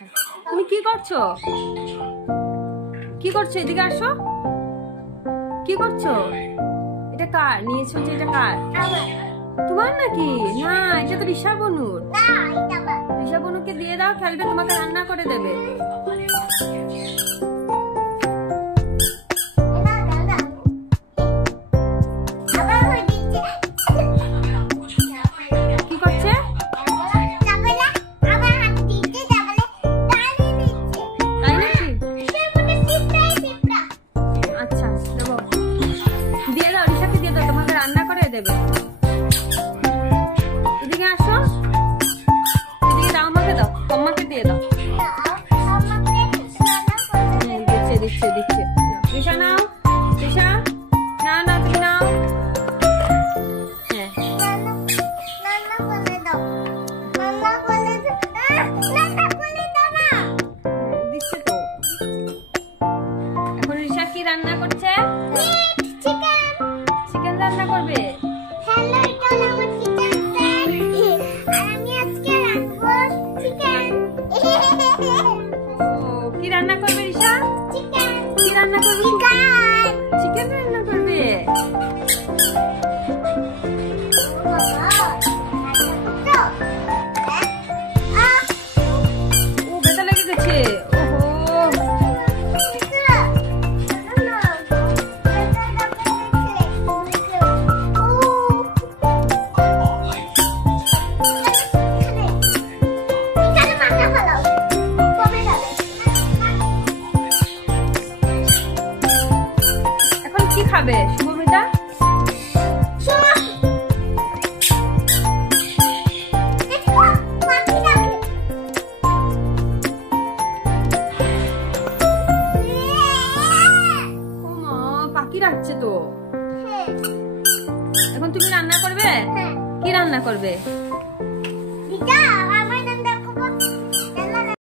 আচ্ছা তুমি কি করছো? কি করছো? এদিকে আসো। কি করছো? এটা কার নিয়েছো? যে এটা কার? তোমার নাকি? না, এটা তো রিশা বনুর। রিশা বনুকে দিয়ে দাও, খেলবে, তোমাকে রান্না করে দেবে। কি করছে? তাই নাকি? আচ্ছা দেবো, দিয়ে দাও, রিশাকে দিয়ে দাও, তোমাকে রান্না করে দেবে। এদিকে আসো, এদিকে দাও, আমাকে দাও, আম্মাকে দিয়ে দাও। দিচ্ছে দিচ্ছে দিচ্ছে। রিশা নাও, রিশা না না তুমি নাও। হ্যাঁ দিচ্ছে তো। এখন রিশা কি রান্না করছে? চিকেন রান্না করবে। কি রান্না করবে রিশা? কি রান্না করবে? চিকেন রান্না করবে। ও ব্যথা লেগে গেছে। ওহো, এখন কি খাবে শুভমিতা? পাখি রাখছে তো। এখন তুমি রান্না করবে? কি রান্না করবে?